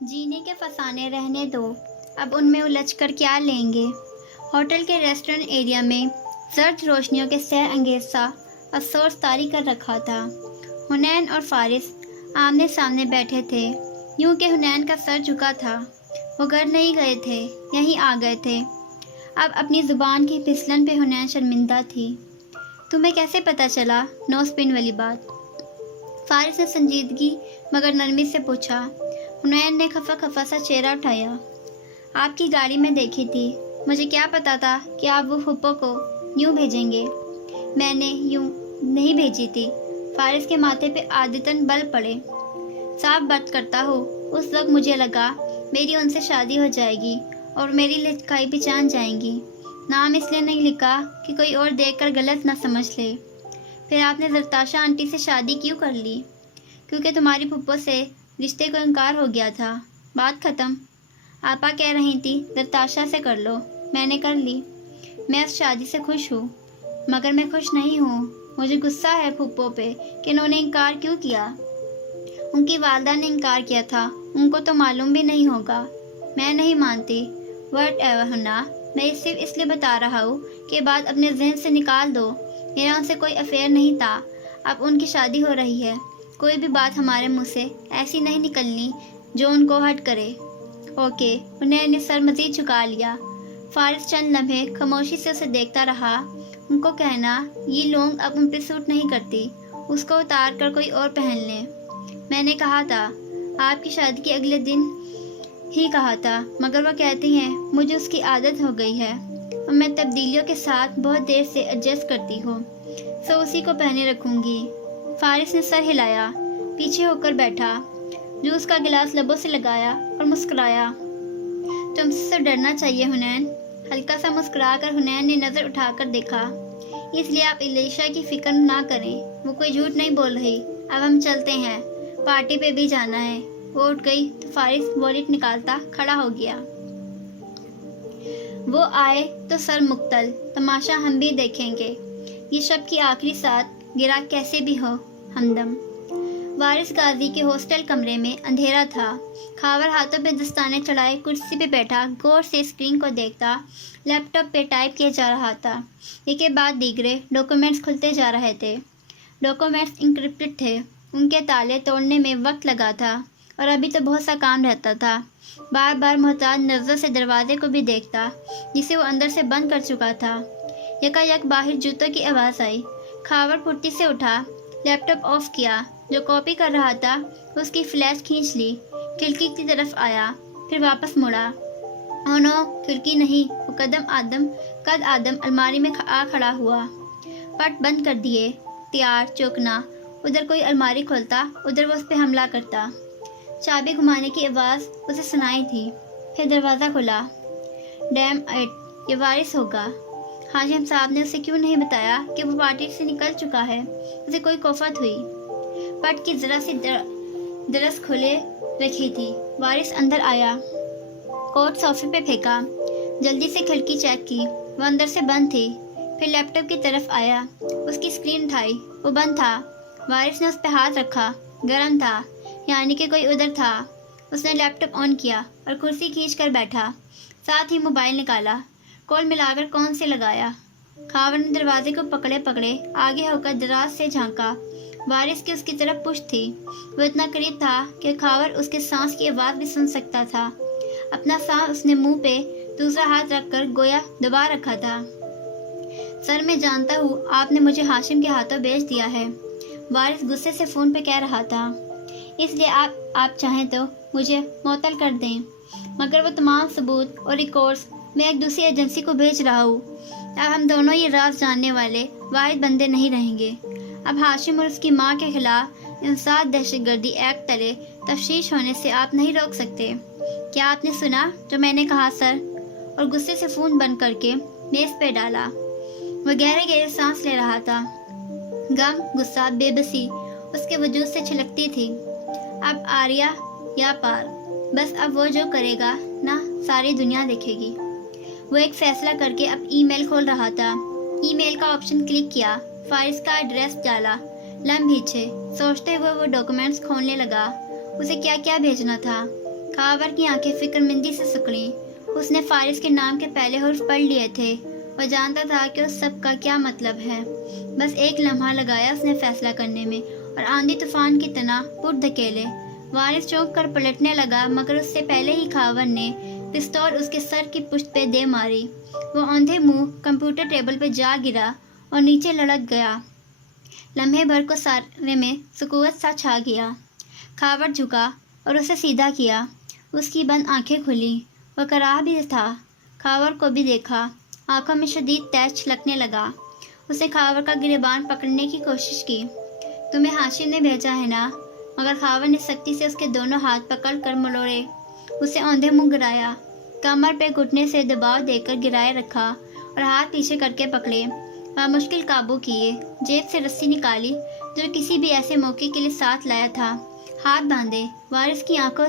جینے کے فسانے رہنے دو، اب ان میں الجھ کر کیا لیں گے۔ ہوٹل کے ریسٹورنٹ ایریا میں زرد روشنیوں کے سحر انگیز سا اثر طاری کر رکھا تھا۔ حنین اور فارس آمنے سامنے بیٹھے تھے، یوں کہ حنین کا سر جھکا تھا۔ وہ گھر نہیں گئے تھے، یہیں آ گئے تھے۔ اب اپنی زبان کی پھسلن پہ حنین شرمندہ تھی۔ تمہیں کیسے پتہ چلا؟ نو سپن والی بات، فارس نے سنجیدگی مگر نرمی سے پوچھا۔ حنین نے خفا خفا سا چہرہ اٹھایا۔ آپ کی گاڑی میں دیکھی تھی، مجھے کیا پتا تھا کہ آپ وہ پھپھو کو یوں بھیجیں گے۔ میں نے یوں نہیں بھیجی تھی۔ فارس کے ماتھے پہ عادتاً بل پڑے۔ صاف بات کرتا ہو، اس وقت مجھے لگا میری ان سے شادی ہو جائے گی اور میری لکھائی پہچان جائیں گی۔ نام اس لیے نہیں لکھا کہ کوئی اور دیکھ کر غلط نہ سمجھ لے۔ پھر آپ نے زرتاشا آنٹی سے شادی کیوں کر لی؟ کیونکہ تمہاری پھپھو سے رشتے کو انکار ہو گیا تھا۔ بات ختم۔ آپا کہہ رہی تھی زرتاشا سے کر لو، میں نے کر لی۔ میں اس شادی سے خوش ہوں، مگر میں خوش نہیں ہوں۔ مجھے غصہ ہے پھپھو پہ کہ انہوں نے انکار کیوں کیا۔ ان کی والدہ نے انکار کیا تھا، ان کو تو معلوم بھی نہیں ہوگا۔ میں نہیں مانتی۔ وٹ ایور ہنا، میں صرف اس لیے بتا رہا ہوں کہ بات اپنے ذہن سے نکال دو۔ میرا ان سے کوئی افیئر نہیں تھا، اب ان کی شادی ہو رہی ہے۔ کوئی بھی بات ہمارے منہ سے ایسی نہیں نکلنی جو ان کو ہرٹ کرے۔ اوکے، انہیں نے سر مزید جھکا لیا۔ فارس چند لمحے خاموشی سے اسے دیکھتا رہا۔ ان کو کہنا یہ لونگ اب ان پہ سوٹ نہیں کرتی، اس کو اتار کر کوئی اور پہن لیں۔ میں نے کہا تھا، آپ کی شادی کے اگلے دن ہی کہا تھا، مگر وہ کہتی ہیں مجھے اس کی عادت ہو گئی ہے اور میں تبدیلیوں کے ساتھ بہت دیر سے ایڈجسٹ کرتی ہوں، سو اسی کو پہنے رکھوں گی۔ فارس نے سر ہلایا، پیچھے ہو کر بیٹھا، جوس کا گلاس لبوں سے لگایا اور مسکرایا۔ تم سے ڈرنا چاہیے حنین۔ ہلکا سا مسکرا کر حنین نے نظر اٹھا کر دیکھا۔ اس لیے آپ علیشا کی فکر نہ کریں، وہ کوئی جھوٹ نہیں بول رہی۔ اب ہم چلتے ہیں، پارٹی پہ بھی جانا ہے۔ وہ اٹھ گئی تو فارس والیٹ نکالتا کھڑا ہو گیا۔ وہ آئے تو سر مکتل، تماشا ہم بھی دیکھیں گے۔ یہ شب کی آخری ساتھ گرا کیسے بھی ہو ہمدم۔ وارث غازی کے ہاسٹل کمرے میں اندھیرا تھا۔ خاور ہاتھوں پہ دستانے چڑھائے کرسی پہ بیٹھا غور سے اسکرین کو دیکھتا لیپ ٹاپ پہ ٹائپ کیا جا رہا تھا۔ ایک کے بعد دیگرے ڈاکومنٹس کھلتے جا رہے تھے۔ ڈاکومنٹس انکرپٹڈ تھے، ان کے تالے توڑنے میں وقت لگا تھا اور ابھی تو بہت سا کام رہتا تھا۔ بار بار محتاط نظروں سے دروازے کو بھی دیکھتا جسے وہ اندر سے بند کر چکا تھا۔ یکا یک باہر جوتوں کی آواز آئی۔ خاور پھرتی سے اٹھا، لیپ ٹاپ آف کیا، جو کاپی کر رہا تھا اس کی فلیش کھینچ لی، کھڑکی کی طرف آیا، پھر واپس مڑا۔ او نو، کھڑکی نہیں، وہ قد آدم الماری میں آ کھڑا ہوا۔ پٹ بند کر دیے، تیار چوکنا، ادھر کوئی الماری کھولتا، ادھر وہ اس پہ حملہ کرتا۔ چابی گھمانے کی آواز اسے سنائی تھی، پھر دروازہ کھلا۔ ڈیم اٹ، یہ وارث ہوگا۔ ہاشم صاحب نے اسے کیوں نہیں بتایا کہ وہ پارٹی سے نکل چکا ہے؟ اسے کوئی کوفت ہوئی۔ پٹ کی ذرا سی درس کھلے رکھی تھی۔ وارث اندر آیا، کوٹ صوفے پہ پھینکا، جلدی سے کھڑکی چیک کی، وہ اندر سے بند تھی۔ پھر لیپ ٹاپ کی طرف آیا، اس کی اسکرین اٹھائی، وہ بند تھا۔ وارث نے اس پہ ہاتھ رکھا، گرم تھا، یعنی کہ کوئی ادھر تھا۔ اس نے لیپ ٹاپ آن کیا اور کرسی کھینچ کر بیٹھا، ساتھ ہی موبائل نکالا، کال ملا کر کون سے لگایا۔ خاور نے دروازے کو پکڑے آگے ہو کر دراز سے جھانکا۔ وارث کی اس کی طرف پشت تھی، وہ اتنا قریب تھا کہ خاور اس کے سانس کی آواز بھی سن سکتا تھا۔ اپنا سانس اس نے منہ پہ دوسرا ہاتھ رکھ کر گویا دبا رکھا تھا۔ سر میں جانتا ہوں آپ نے مجھے ہاشم کے ہاتھوں بیچ دیا ہے، وارث غصے سے فون پہ کہہ رہا تھا، اس لیے آپ چاہیں تو مجھے معطل کر دیں، مگر وہ تمام ثبوت اور ریکارڈز میں ایک دوسری ایجنسی کو بھیج رہا ہوں۔ اب ہم دونوں یہ راز جاننے والے واحد بندے نہیں رہیں گے۔ اب ہاشم اور اس کی ماں کے خلاف انسداد دہشت گردی ایکٹ تلے تفتیش ہونے سے آپ نہیں روک سکتے۔ کیا آپ نے سنا جو میں نے کہا سر؟ اور غصے سے فون بند کر کے میز پہ ڈالا۔ وہ گہرے سانس لے رہا تھا، غم، غصہ، بے بسی اس کے وجود سے چھلکتی تھی۔ اب آریہ یا پار، بس اب وہ جو کرے گا نا ساری دنیا دیکھے گی۔ وہ ایک فیصلہ کر کے اب ای میل کھول رہا تھا۔ ای میل کا آپشن کلک کیا، فارس کا ایڈریس ڈالا، لمحے پیچھے سوچتے ہوئے وہ ڈاکومنٹس کھولنے لگا۔ اسے کیا کیا بھیجنا تھا، خاور کی آنکھیں فکر مندی سے سکڑیں۔ اس نے فارس کے نام کے پہلے حرف پڑھ لیے تھے۔ وہ جانتا تھا کہ اس سب کا کیا مطلب ہے۔ بس ایک لمحہ لگایا اس نے فیصلہ کرنے میں، اور آندھی طوفان کی طرح پٹ دھکیلے۔ وارث چونک کر پلٹنے لگا، مگر اس سے پہلے ہی خاور نے پستول اس کے سر کی پشت پہ دے ماری۔ وہ اندھے منہ کمپیوٹر ٹیبل پہ جا گرا اور نیچے لڑک گیا۔ لمحے بھر کو سارے میں سکوت سا چھا گیا۔ خاور جھکا اور اسے سیدھا کیا۔ اس کی بند آنکھیں کھلیں۔ وہ کراہ بھی تھا۔ خاور کو بھی دیکھا۔ آنکھوں میں شدید تیز چھلکنے لگا۔ اس نے خاور کا گریبان پکڑنے کی کوشش کی۔ تمہیں ہاشم نے بھیجا ہے نا؟ مگر خاور نے سختی سے اس کے دونوں ہاتھ پکڑ کر مروڑے۔ اسے اوندھے منہ گرایا، کمر پہ گھٹنے سے دباؤ دے کر گرائے رکھا اور ہاتھ پیچھے کر کے پکڑے۔ بامشکل قابو کیے، جیب سے رسی نکالی جو کسی بھی ایسے موقع کے لیے ساتھ لایا تھا، ہاتھ باندھے۔ وارث کی آنکھوں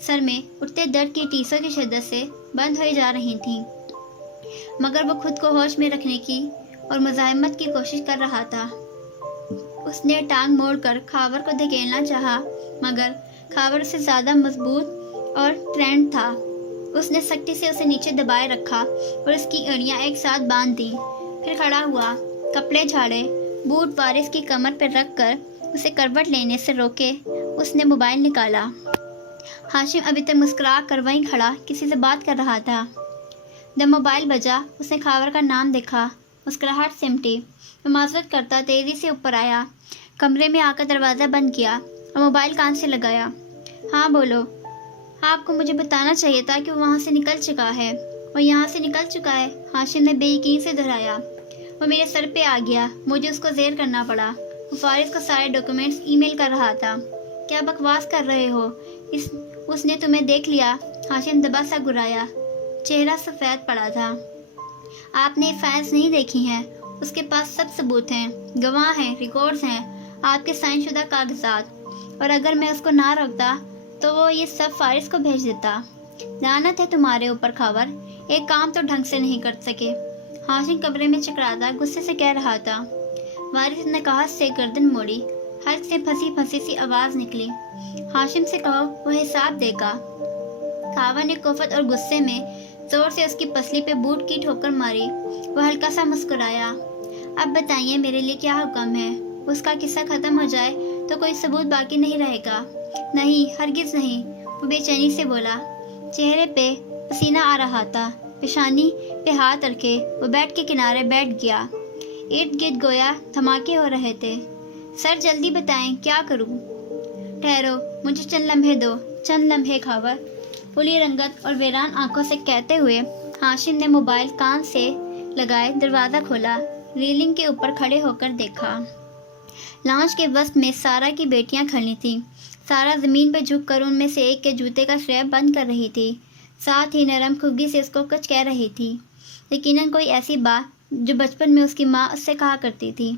سر میں اٹھتے درد کی ٹیسوں کی شدت سے بند ہوئی جا رہی تھیں، مگر وہ خود کو ہوش میں رکھنے کی اور مزاحمت کی کوشش کر رہا تھا۔ اس نے ٹانگ موڑ کر خاور کو دھکیلنا چاہا، مگر خاور سے زیادہ مضبوط اور ٹرینڈ تھا۔ اس نے سختی سے اسے نیچے دبائے رکھا اور اس کی اڑیاں ایک ساتھ باندھ دیں۔ پھر کھڑا ہوا، کپڑے جھاڑے، بوٹ وارث کی کمر پر رکھ کر اسے کروٹ لینے سے روکے۔ اس نے موبائل نکالا۔ ہاشم ابھی تک مسکرا کر وہیں کھڑا کسی سے بات کر رہا تھا۔ جب موبائل بجا، اس نے خاور کا نام دیکھا، مسکراہٹ سمٹی۔ وہ معذرت کرتا تیزی سے اوپر آیا، کمرے میں آ کر دروازہ بند کیا اور موبائل کان سے لگایا۔ ہاں بولو۔ آپ کو مجھے بتانا چاہیے تھا کہ وہ وہاں سے نکل چکا ہے۔ وہ یہاں سے نکل چکا ہے، ہاشم نے بے یقین سے دہرایا۔ وہ میرے سر پہ آ گیا، مجھے اس کو زیر کرنا پڑا۔ وہ فارس کو سارے ڈاکیومنٹس ای میل کر رہا تھا۔ کیا بکواس کر رہے ہو؟ اس نے تمہیں دیکھ لیا، ہاشم دبا سا گرایا، چہرہ سفید پڑا تھا۔ آپ نے فائلز نہیں دیکھی ہیں، اس کے پاس سب ثبوت ہیں، گواہ ہیں، ریکارڈز ہیں، آپ کے سائن شدہ کاغذات، اور اگر میں اس کو نہ روکتا تو وہ یہ سب فارس کو بھیج دیتا۔ لعنت ہے تمہارے اوپر خاور، ایک کام تو ڈھنگ سے نہیں کر سکے۔ ہاشم کمرے میں چکراتا غصے سے کہہ رہا تھا۔ وارث نے کہا سے گردن موڑی، حلق سے پھنسی پھنسی سی آواز نکلی، ہاشم سے کہو وہ حساب دے گا۔ خاور نے کوفت اور غصے میں زور سے اس کی پسلی پہ بوٹ کی ٹھوکر ماری۔ وہ ہلکا سا مسکرایا۔ اب بتائیے میرے لیے کیا حکم ہے؟ اس کا قصہ ختم ہو جائے تو کوئی ثبوت باقی نہیں رہے گا۔ نہیں، ہرگز نہیں، وہ بے چینی سے بولا۔ چہرے پہ پسینہ آ رہا تھا، پیشانی پہ ہاتھ رکھے وہ بیڈ کے کنارے بیٹھ گیا۔ ارد گرد گویا دھماکے ہو رہے تھے۔ سر جلدی بتائیں، کیا کروں؟ ٹھہرو، مجھے چند لمحے دو، چند لمحے خاور، پھلی رنگت اور ویران آنکھوں سے کہتے ہوئے ہاشم نے موبائل کان سے لگائے دروازہ کھولا، ریلنگ کے اوپر کھڑے ہو کر دیکھا۔ لانچ کے وسط میں سارا کی بیٹیاں کھڑی تھیں۔ سارا زمین پہ جھک کر ان میں سے ایک کے جوتے کا شریب بند کر رہی تھی، ساتھ ہی نرم کھگی سے اس کو کچھ کہہ رہی تھی، یقیناً کوئی ایسی بات جو بچپن میں اس کی ماں اس سے کہا کرتی تھی،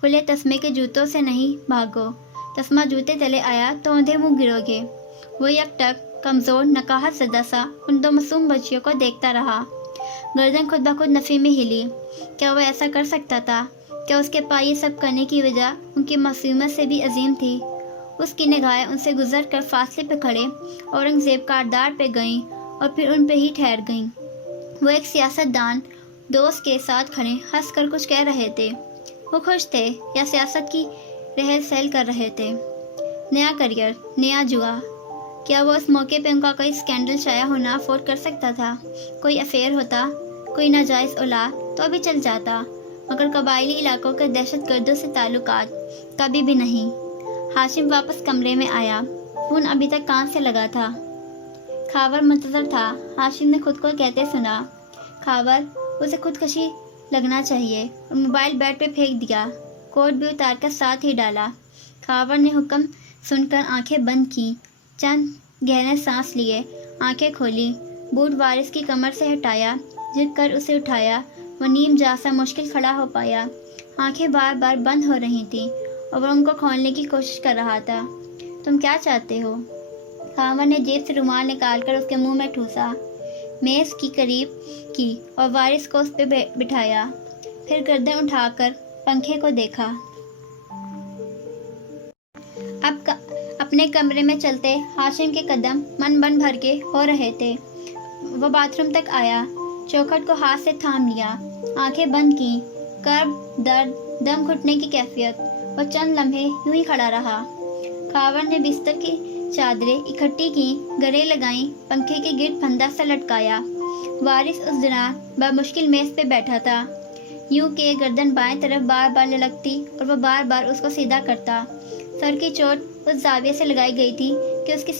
کھلے تسمے کے جوتوں سے نہیں بھاگو، تسمہ جوتے تلے آیا تو اندھے منہ گرو گے۔ وہ یک ٹک کمزور نکاہت زدہ سا ان دو معصوم بچیوں کو دیکھتا رہا۔ گردن خود بخود نفی میں ہلی۔ کیا وہ ایسا کر سکتا تھا؟ کیا اس کے پاس یہ سب کرنے کی وجہ ان کی معصومیت سے بھی عظیم تھی؟ اس کی نگاہیں ان سے گزر کر فاصلے پہ کھڑے اورنگزیب کاردار پہ گئیں اور پھر ان پہ ہی ٹھہر گئیں۔ وہ ایک سیاست دان دوست کے ساتھ کھڑے ہنس کر کچھ کہہ رہے تھے۔ وہ خوش تھے یا سیاست کی رہل سہل کر رہے تھے؟ نیا کریئر، نیا جوا۔ کیا وہ اس موقع پہ ان کا کوئی اسکینڈل شائع ہونا افورڈ کر سکتا تھا؟ کوئی افیئر ہوتا، کوئی ناجائز اولاد تو ابھی چل جاتا، مگر قبائلی علاقوں کے دہشت گردوں سے تعلقات کبھی بھی نہیں۔ ہاشم واپس کمرے میں آیا، فون ابھی تک کان سے لگا تھا۔ خاور منتظر تھا۔ ہاشم نے خود کو کہتے سنا، خاور، اسے خودکشی لگنا چاہیے، اور موبائل بیڈ پہ پھینک دیا، کوٹ بھی اتار کر ساتھ ہی ڈالا۔ خاور نے حکم سن کر آنکھیں بند کی، چند گہرے سانس لیے، آنکھیں کھولی، بوٹ وارث کی کمر سے ہٹایا، جھک کر اسے اٹھایا۔ وہ نیم جاسا مشکل کھڑا ہو پایا، آنکھیں بار بار بند ہو رہی تھیں اور وہ ان کو کھولنے کی کوشش کر رہا تھا۔ تم کیا چاہتے ہو؟ خاور نے جیب سے رومال نکال کر اس کے منہ میں ٹھوسا، میز کی قریب کی اور وارث کو اس پہ بٹھایا، پھر گردن اٹھا کر پنکھے کو دیکھا۔ اپنے اپنے کمرے میں چلتے ہاشم کے قدم من بن بھر کے ہو رہے تھے۔ وہ باتھ روم تک آیا، چوکھٹ کو ہاتھ سے تھام لیا، آنکھیں بند کی۔ کرب، درد، دم گھٹنے کی کیفیت۔ وہ چند لمحے یوں ہی کھڑا رہا۔ خاوند نے بستر کی چادریں اکٹھی کی، گرے لگائیں، پنکھے کے گرد پھندا سا لٹکایا۔ وارث اس دوران بمشکل میز پہ بیٹھا تھا، یوں کہ گردن بائیں طرف بار بار للکتی اور وہ بار بار اس کو سیدھا کرتا۔ سر کی چوٹ اس زاویے سے لگائی گئی تھی کہ اس کی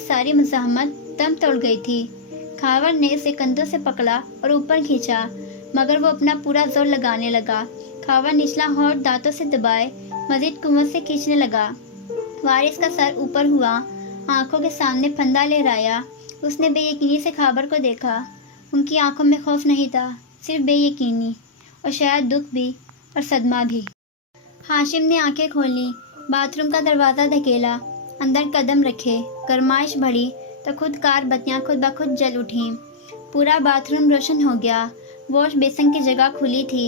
ساری مزاحمت دم توڑ گئی تھی۔ خاوند نے اسے کندھوں سے پکڑا اور اوپر کھینچا، مگر وہ اپنا پورا زور لگانے لگا۔ خاوند نچلا ہونٹ دانتوں سے دبائے مزید قوت سے کھینچنے لگا۔ وارث کا سر اوپر ہوا، آنکھوں کے سامنے پھندا لہرایا۔ اس نے بے یقینی سے خاور کو دیکھا۔ ان کی آنکھوں میں خوف نہیں تھا، صرف بے یقینی، اور شاید دکھ بھی اور صدمہ بھی۔ ہاشم نے آنکھیں کھولیں، باتھ روم کا دروازہ دھکیلا، اندر قدم رکھے۔ گرمائش بڑھی تو خود کار بتیاں خود بخود جل اٹھیں۔ پورا باتھ روم روشن ہو گیا۔ واش بیسن کی جگہ کھلی تھی،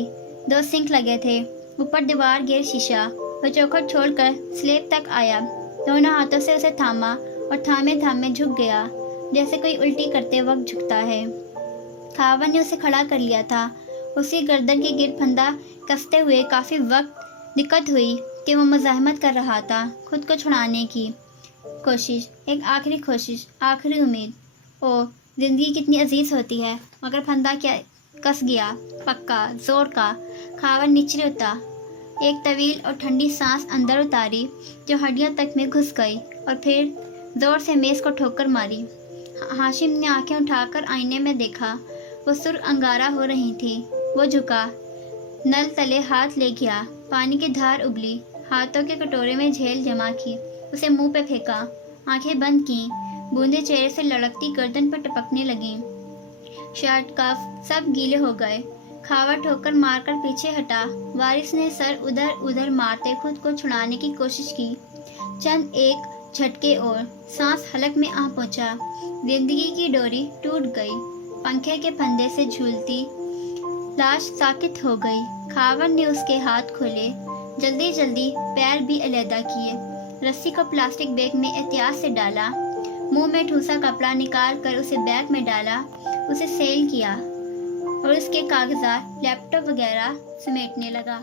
2 سنک لگے تھے، اوپر دیوار گیر شیشہ۔ وہ چوکھٹ چھوڑ کر سلیب تک آیا، دونوں ہاتھوں سے اسے تھاما اور تھامے تھامے جھک گیا، جیسے کوئی الٹی کرتے وقت جھکتا ہے۔ خاوند نے اسے کھڑا کر لیا تھا۔ اسی گردن کے گرد پھندا کستے ہوئے کافی وقت دقت ہوئی کہ وہ مزاحمت کر رہا تھا، خود کو چھڑانے کی کوشش، ایک آخری کوشش، آخری امید۔ او، زندگی کتنی عزیز ہوتی ہے، مگر پھندا کیا کس گیا، پکا، زور کا۔ خاوند نیچے اترا، ایک طویل اور ٹھنڈی سانس اندر اتاری جو ہڈیوں تک میں گھس گئی، اور پھر زور سے میز کو ٹھوکر ماری۔ ہاشم نے آنکھیں اٹھا کر آئینے میں دیکھا، وہ سرخ انگارہ ہو رہی تھی۔ وہ جھکا، نل تلے ہاتھ لے گیا، پانی کی دھار ابلی، ہاتھوں کے کٹورے میں جھیل جمع کی، اسے منہ پہ پھینکا، آنکھیں بند کیں، بوندیں چہرے سے لڑکتی گردن پر ٹپکنے لگیں۔ شرٹ، کف سب گیلے ہو گئے۔ خاور ٹھوکر مار کر پیچھے ہٹا۔ وارث نے سر ادھر ادھر مارتے خود کو چھڑانے کی کوشش کی۔ چند ایک جھٹکے اور سانس حلق میں آ پہنچا۔ زندگی کی ڈوری ٹوٹ گئی، پنکھے کے پھندے سے جھولتی لاش ساکت ہو گئی۔ خاوند نے اس کے ہاتھ کھولے، جلدی جلدی پیر بھی علیحدہ کیے، رسی کو پلاسٹک بیگ میں احتیاط سے ڈالا، منہ میں ٹھوسا کپڑا نکال کر اسے بیگ میں ڈالا، اسے سیل کیا اور اس کے کاغذات، لیپ ٹاپ وغیرہ سمیٹنے لگا۔